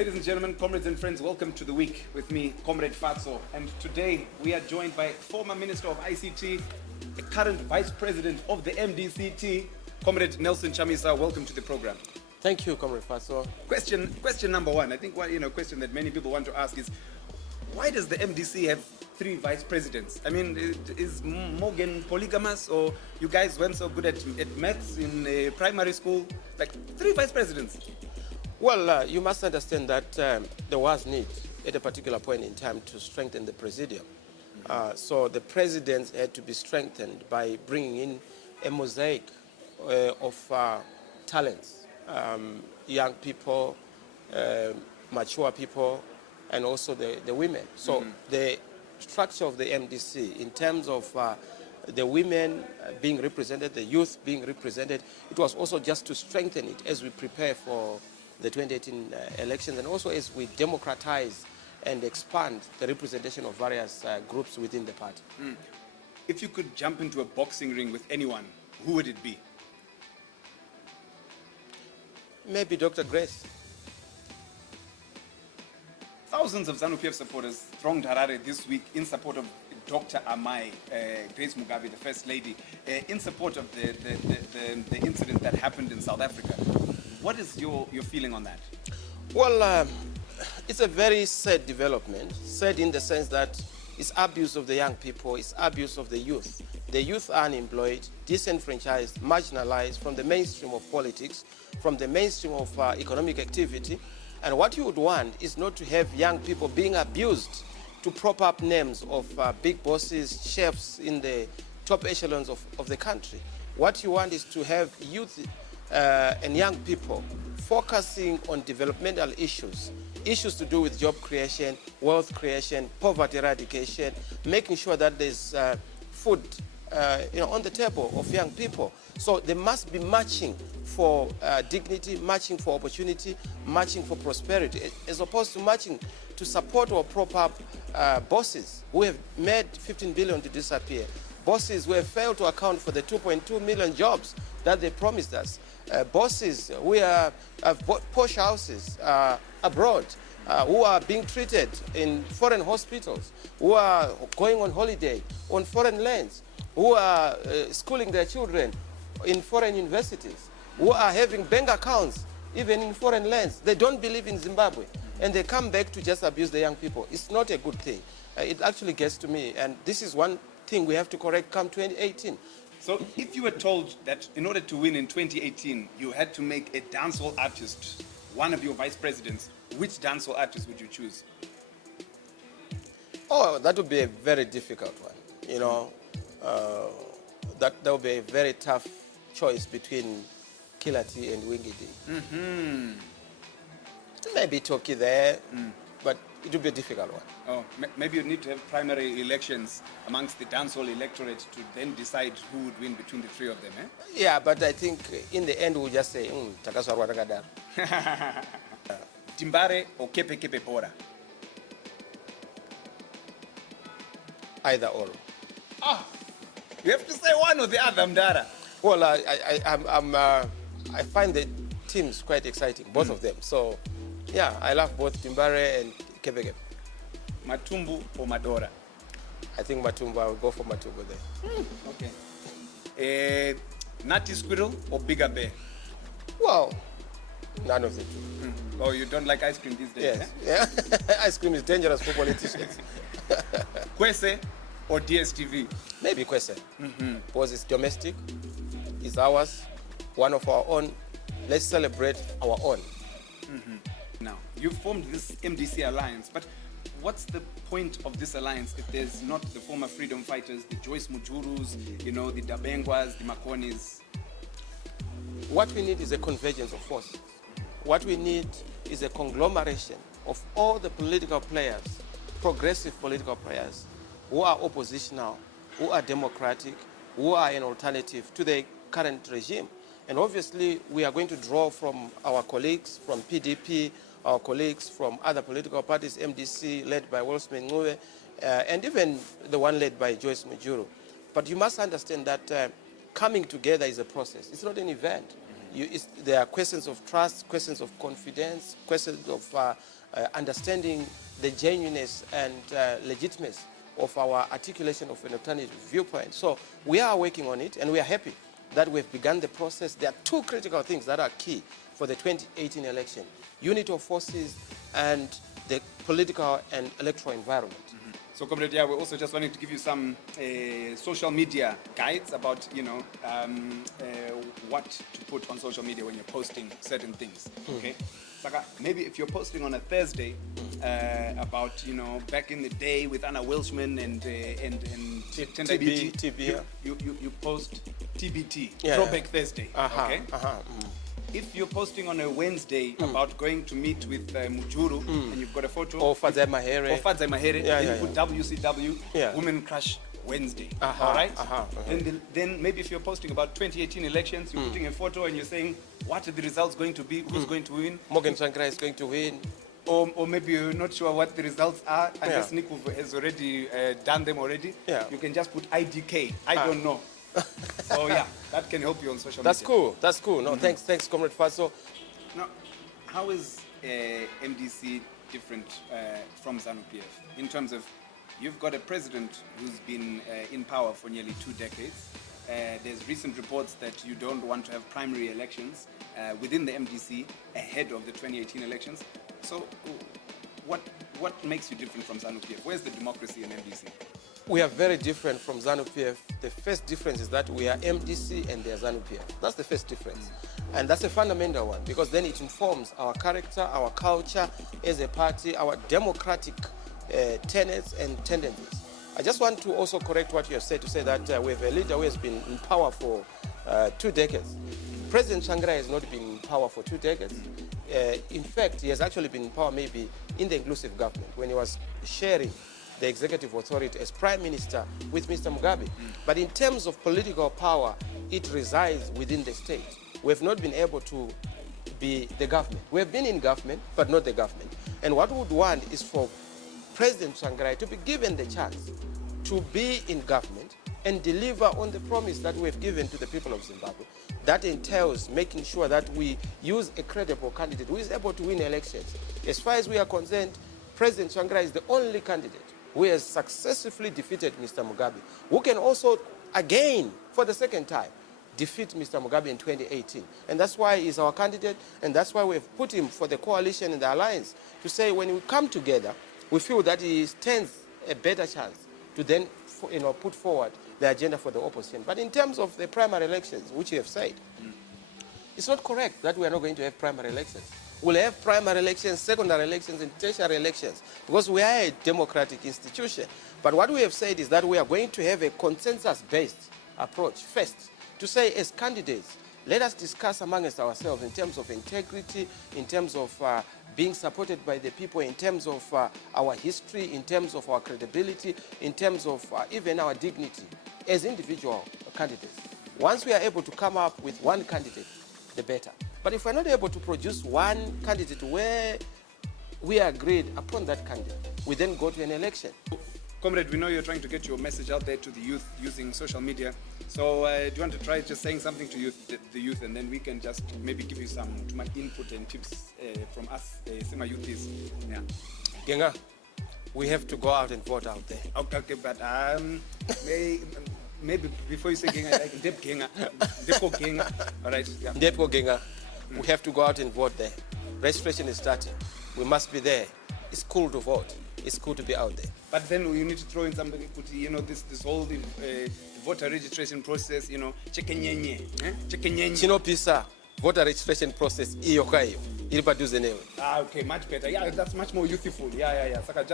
Ladies and gentlemen, comrades and friends, welcome to The Week with me, Comrade Fatso. And today we are joined by former Minister of ICT, the current Vice President of the MDC-T, Comrade Nelson Chamisa. Welcome to the program. Thank you, Comrade Fatso. Question number one. I think question that many people want to ask is, why does the MDC have 3 vice presidents? I mean, is Morgan polygamous, or you guys weren't so good at maths in primary school? Like 3 vice presidents. Well, you must understand that there was need at a particular point in time to strengthen the presidium. So the presidents had to be strengthened by bringing in a mosaic of talents, young people, mature people, and also the women. So the structure of the MDC in terms of the women being represented, the youth being represented, it was also just to strengthen it as we prepare for the 2018 elections, and also as we democratize and expand the representation of various groups within the party. If you could jump into a boxing ring with anyone, who would it be? Maybe Dr. Grace. Thousands of ZANU-PF supporters thronged Harare this week in support of Dr. Amai, Grace Mugabe, the First Lady, in support of the incident that happened in South Africa. What is your feeling on that? Well, it's a very sad development, sad in the sense that it's abuse of the young people, it's abuse of the youth. The youth are unemployed, disenfranchised, marginalized from the mainstream of politics, from the mainstream of economic activity. And what you would want is not to have young people being abused to prop up names of big bosses, chefs in the top echelons of the country. What you want is to have youth and young people focusing on developmental issues to do with job creation, wealth creation, poverty eradication, making sure that there's food on the table of young people. So they must be marching for dignity, marching for opportunity, marching for prosperity, as opposed to marching to support or prop up bosses who have made 15 billion to disappear, bosses who have failed to account for the 2.2 million jobs that they promised us, bosses who have bought posh houses abroad, who are being treated in foreign hospitals, who are going on holiday on foreign lands, who are schooling their children in foreign universities, who are having bank accounts even in foreign lands. They don't believe in Zimbabwe, and they come back to just abuse the young people. It's not a good thing. It actually gets to me, and this is one thing we have to correct come 2018. So if you were told that in order to win in 2018, you had to make a dancehall artist one of your vice presidents, which dancehall artist would you choose? Oh, that would be a very difficult one. That would be a very tough choice between Killer T and Wingy D. Maybe Toki there, but it would be a difficult one. Oh, maybe you need to have primary elections amongst the dancehall electorate to then decide who would win between the 3 of them, eh? Yeah, but I think in the end we'll just say, Takaswarwa Takadar. Timbare or Kepe Kepe Pora? Either or. You have to say one or the other, Mdara. Well, I find the teams quite exciting, both of them. So, yeah, I love both Timbare and Kepe Kepe. Matumbu or Madora? I think Matumbu. I will go for Matumbu there. Okay. Nutty Squirrel or Bigger Bear? Well, none of the two. Oh, you don't like ice cream these days? Yes. Eh? Yeah. Ice cream is dangerous for politicians. Kwese or DSTV? Maybe Kwese. Because it's domestic, it's ours, one of our own. Let's celebrate our own. Now, you've formed this MDC alliance, but what's the point of this alliance if there's not the former freedom fighters, the Joyce Mujurus, the Dabengwas, the Makonis? What we need is a convergence of forces. What we need is a conglomeration of all the political players, progressive political players, who are oppositional, who are democratic, who are an alternative to the current regime. And obviously, we are going to draw from our colleagues from PDP, our colleagues from other political parties, MDC, led by Wolfsman Ngube, and even the one led by Joyce Mujuru. But you must understand that coming together is a process. It's not an event. there are questions of trust, questions of confidence, questions of understanding the genuineness and legitimacy of our articulation of an alternative viewpoint. So we are working on it, and we are happy that we've begun the process. There are two critical things that are key for the 2018 election: unity of forces and the political and electoral environment. So, Comrade, yeah, we're also just wanting to give you some social media guides about, what to put on social media when you're posting certain things. Okay, Saka, maybe if you're posting on a Thursday about, back in the day with Anna Welshman and TB, you post TBT, Yeah, Throwback Thursday. Okay. Mm. If you're posting on a Wednesday about going to meet with Mujuru and you've got a photo Or Fadzai Mahere. or Fadzai Mahere, Yeah, then you yeah, put WCW, Yeah. Women Crush Wednesday. Uh-huh, All right? uh-huh. Then maybe if you're posting about 2018 elections, you're putting a photo and you're saying, what are the results going to be? Who's going to win? Morgan Sankara is going to win. Or maybe you're not sure what the results are, and Yeah. this Nick has already done them already. Yeah. You can just put IDK. I don't know. So yeah, that can help you on social That's media. cool. That's cool. No, thanks, Comrade Fatso. Now, how is MDC different from ZANU-PF in terms of you've got a president who's been in power for nearly 2 decades. There's recent reports that you don't want to have primary elections within the MDC ahead of the 2018 elections. So what makes you different from ZANU-PF? Where's the democracy in MDC? We are very different from ZANU-PF. The first difference is that we are MDC and they are ZANU-PF. That's the first difference. And that's a fundamental one, because then it informs our character, our culture as a party, our democratic tenets and tendencies. I just want to also correct what you have said, to say that we have a leader who has been in power for 2 decades. President Tsvangirai has not been in power for 2 decades. In fact, he has actually been in power maybe in the inclusive government when he was sharing the executive authority as prime minister with Mr. Mugabe. But in terms of political power, it resides within the state. We have not been able to be the government. We have been in government, but not the government. And what we would want is for President Tsvangirai to be given the chance to be in government and deliver on the promise that we have given to the people of Zimbabwe. That entails making sure that we use a credible candidate who is able to win elections. As far as we are concerned, President Tsvangirai is the only candidate who has successfully defeated Mr. Mugabe, who can also, again, for the second time, defeat Mr. Mugabe in 2018. And that's why he's our candidate, and that's why we've put him for the coalition and the alliance, to say when we come together, we feel that he stands a better chance to then put forward the agenda for the opposition. But in terms of the primary elections, which you have said, it's not correct that we are not going to have primary elections. We'll have primary elections, secondary elections, and tertiary elections, because we are a democratic institution. But what we have said is that we are going to have a consensus-based approach first, to say as candidates, let us discuss amongst ourselves in terms of integrity, in terms of being supported by the people, in terms of our history, in terms of our credibility, in terms of even our dignity as individual candidates. Once we are able to come up with one candidate, the better. But if we're not able to produce one candidate where we agreed upon that candidate, we then go to an election. Comrade, we know you're trying to get your message out there to the youth using social media. So do you want to try just saying something to the youth, and then we can just maybe give you some input and tips from us, Sema Youthies. Yeah. Genga, we have to go out and vote out there. Okay, but maybe before you say Genga, like Dep Genga, Depo Genga. All right. Yeah. Depo Genga, we have to go out and vote there. Registration is starting. We must be there. It's cool to vote. It's cool to be out there. But then you need to throw in something, this whole voter registration process, chekenyenye, chekenyenye. Chinopisa, voter registration process, iyo kayo, ilipaduze newe. Okay, much better. Yeah, that's much more youthful. Yeah. Saka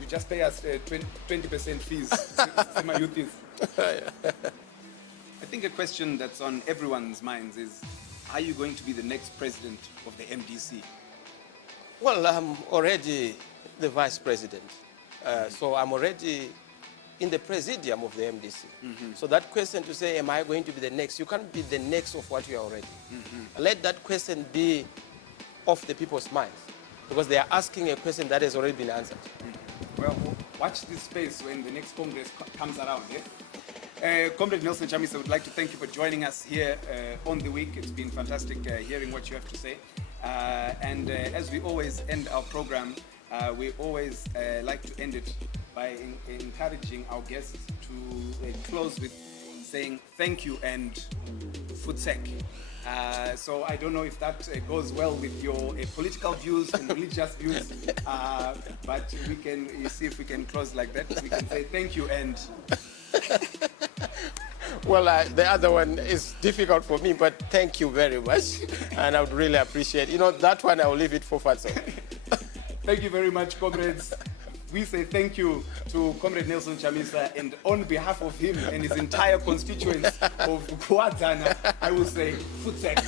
you just pay us 20% fees. Sema Youthies. I think a question that's on everyone's minds is, are you going to be the next president of the MDC? Well, I'm already the vice president. So I'm already in the presidium of the MDC. So that question to say, am I going to be the next? You can't be the next of what you are already. Let that question be off the people's minds, because they are asking a question that has already been answered. Well, watch this space when the next Congress comes around, Comrade Nelson Chamisa, would like to thank you for joining us here on the week. It's been fantastic hearing what you have to say. And as we always end our program, we always like to end it by encouraging our guests to close with saying thank you and futsek. So I don't know if that goes well with your political views and religious views, but we can see if we can close like that. We can say thank you and... Well, the other one is difficult for me, but thank you very much, and I would really appreciate it. You know, that one I will leave it for Fatso. Thank you very much, comrades. We say thank you to Comrade Nelson Chamisa, and on behalf of him and his entire constituents of Kuadzana, I will say futsek.